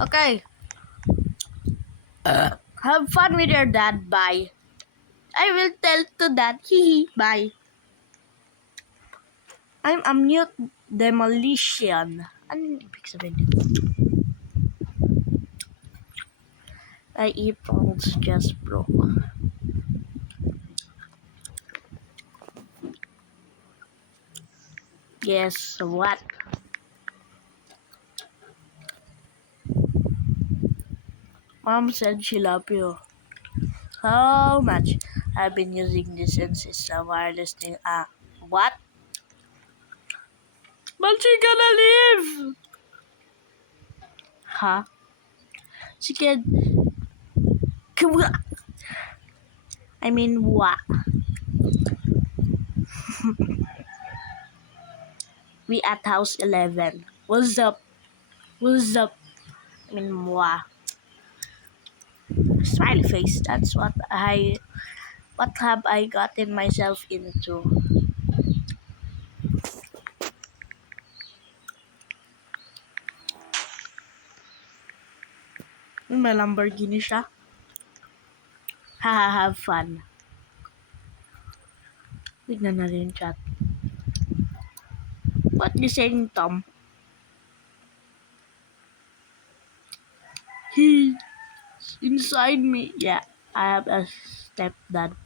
Okay. Have fun with your dad. Bye. I will tell to dad. Hehe. Bye. I'm a mute demolition. Anong ibig sabihin dito? My earphones just broke. Guess what? Mom said she loved you so much. I've been using this since it's a wireless thing. What? But she gonna leave! Huh? She can... I mean, what? We at house 11. What's up? What's up? I mean, what? Smiley face. That's what have I gotten myself into? May Lamborghini siya. Haha, have fun. Tignan na rin chat. What you saying, Tom? He inside me. Yeah, I have a stepdad.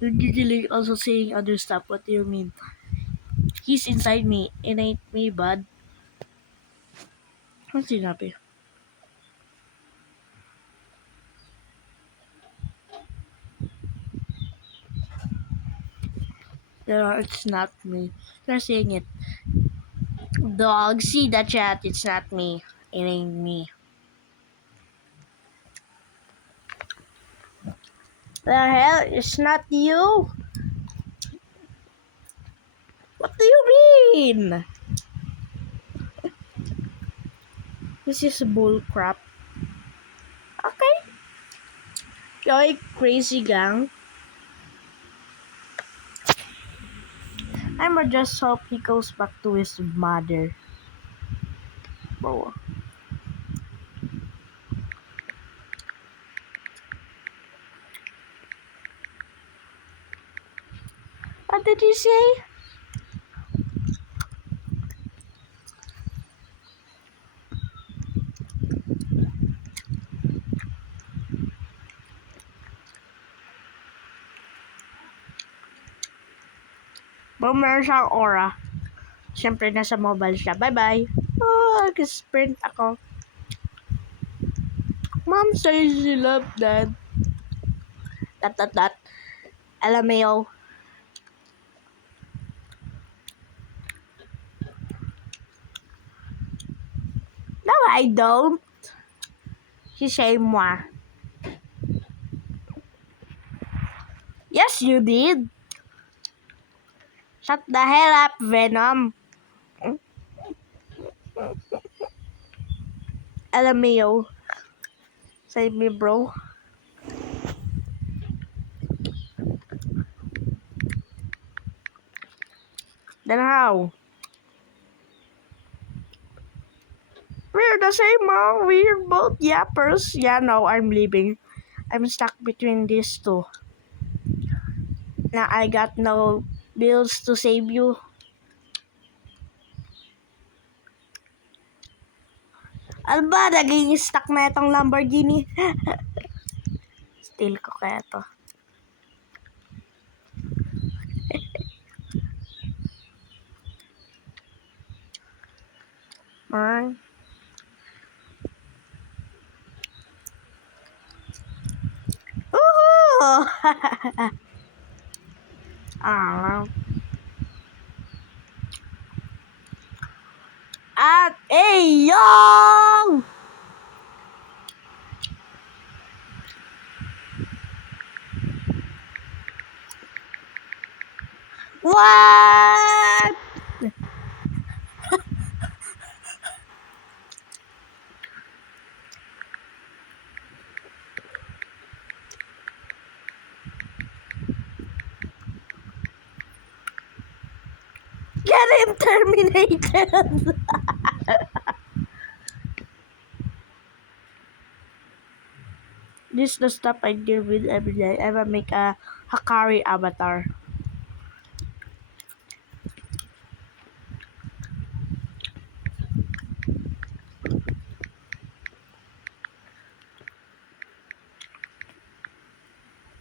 You're giggling, also saying other stuff. What do you mean? He's inside me. It ain't me, bud. Ano sinabi? It's not me. They're saying it. Dog, see the chat. It's not me. It ain't me. The hell? It's not you? What do you mean? This is bull crap. Okay. Joy crazy gang. I'ma just hope he goes back to his mother. Bro. What did you say? Bro, meron siyang aura. Siyempre, nasa mobile siya. Bye-bye. Oh, nag-sprint ako. Mom says she loved dad. That. LMAO. No, I don't. She say moi. Yes, you did. Shut the hell up, Venom. LMAO. Save me, bro. Then how? We're the same, Mom. We're both yappers. Yeah, no, I'm leaving. I'm stuck between these two. Now I got no bills to save you. Alba, naging stuck na itong Lamborghini. Steal ko kaya to. Alright. Woohoo! At yo! What? Get him terminated! This is the stuff I deal with every day. I will make a Hakari avatar.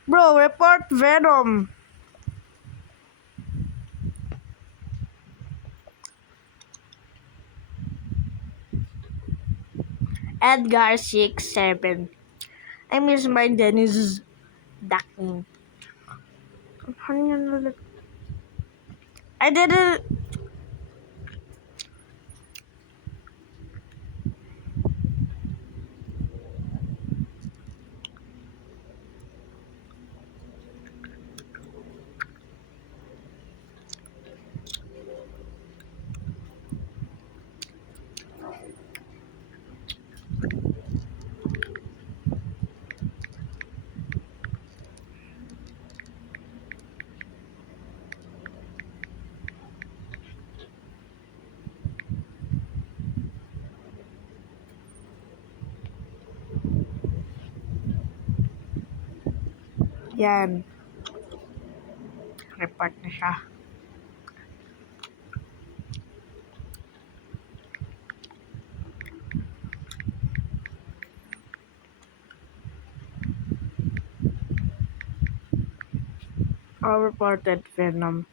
Bro, report Venom. Edgar67. I miss my Dennis Ducking. I didn't. Yan. Report na siya. I reported Venom.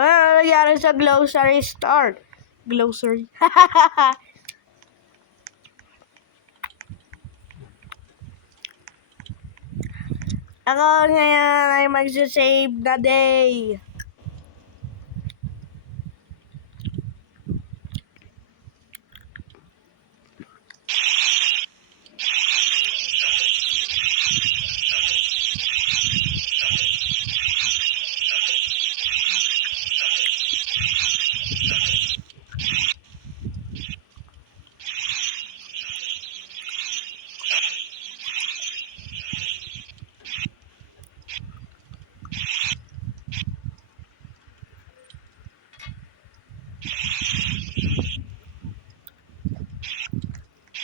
Ano nangyari sa grocery store? Glossary. Ako ngayon ay magsisave na day.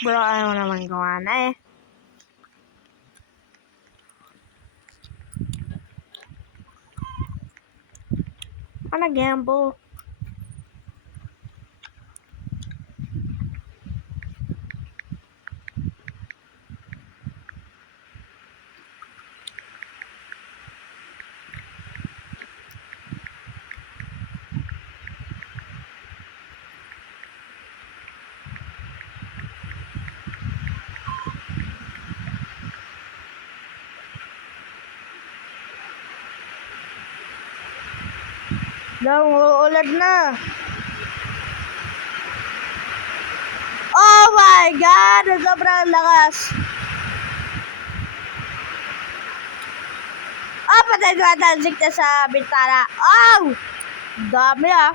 Bro, ayaw naman gawa na eh. Ano gamble? Nang uulan na. Oh my God! Sobrang lakas. Oh, patay ko atansik na sa bintana. Oh! Dami ah.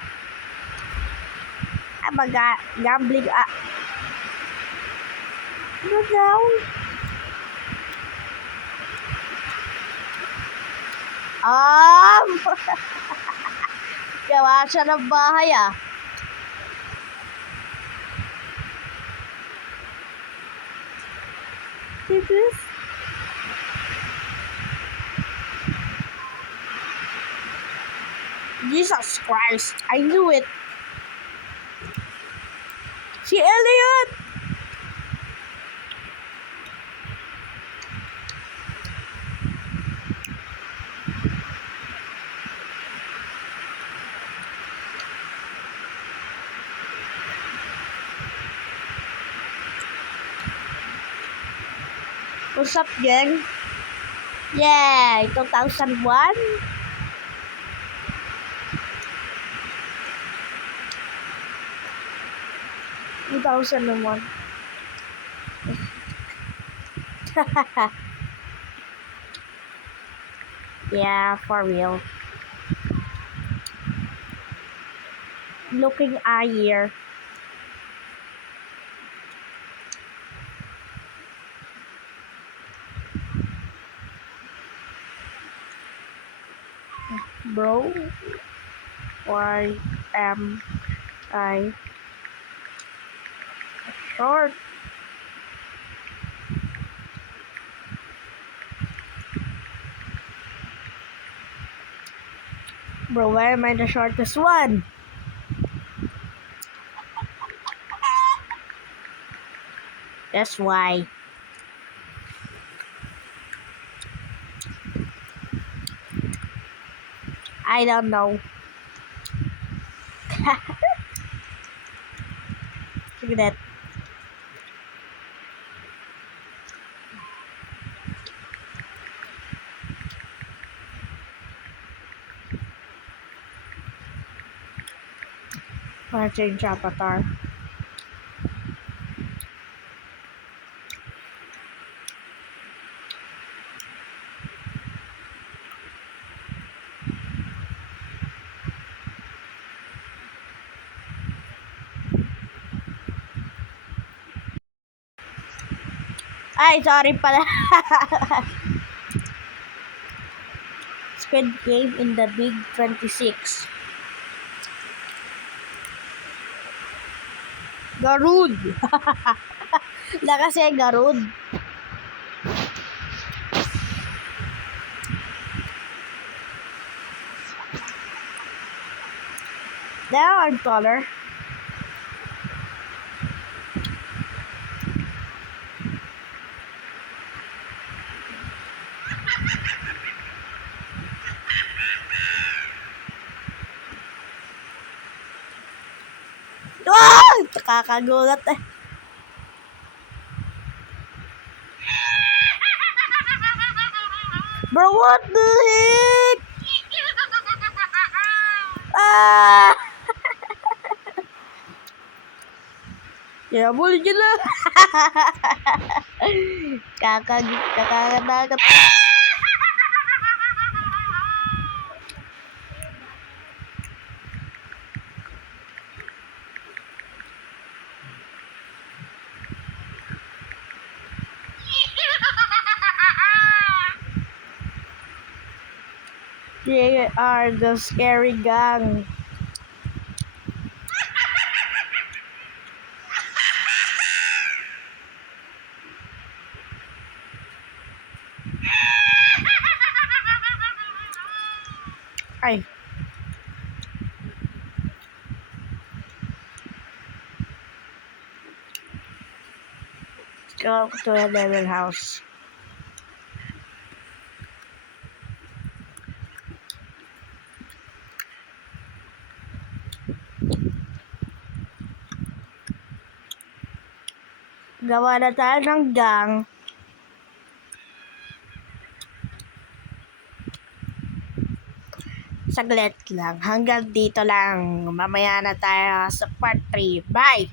Ay, mag-gambling ah. Ano daw? Gawa siya ng bahay ah. Jesus. Jesus Christ. I knew it. Si Elliot! What's up, gang? Yay! 2001? 2001. Yeah, for real. Looking a year. Bro, why am I short? Bro, why am I the shortest one? That's why. I don't know. Look at that. I'm gonna change avatar. Ay, sorry pala. Squid Game in the Big 26. Garud! Lakas eh, Garud. Now I'm taller. Ah! Nakakagulat eh. Bro, what the heck? Ah! Ya, boleh gitu. Kakak. They are the scary gang. Ay. Let's go to the devil house. Gawa na tayo ng gang. Saglit lang. Hanggang dito lang. Mamaya na tayo sa part 3. Bye!